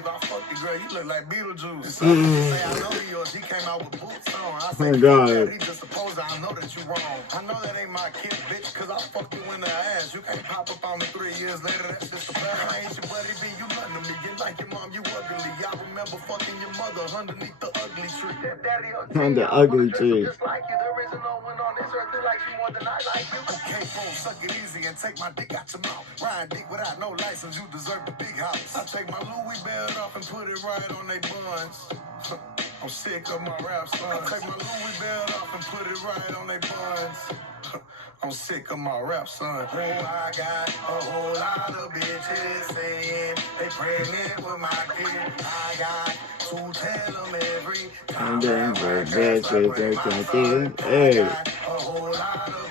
believe I fucked the girl. You look like Beetlejuice. Say I know yours. He came out with boots on. I say, he just supposed I know that you wrong. I know that ain't my kid, bitch, cause I fucked you in the ass. You can't pop up on me 3 years later. That's just a fact. I ain't your buddy, be you nothing to me. You like your mom, you ugly. I remember fucking your mother underneath the ugly tree. Daddy, on the ugly tree. Just like you, there isn't no one on this earth who likes you more than I like you. Okay, bro, suck it easy and take my dick out your mouth. Ride dick without no license, you deserve the big house. I take my Louis belt off and put it right on they buns. I'm sick of my rap son. I take my Louis belt off and put it right on they buns. I'm sick of my rap son. Oh, I got a whole lot of bitches saying they pregnant with my kid. I got to tell them every time. And then we're back with their talking. Hey. A whole lot of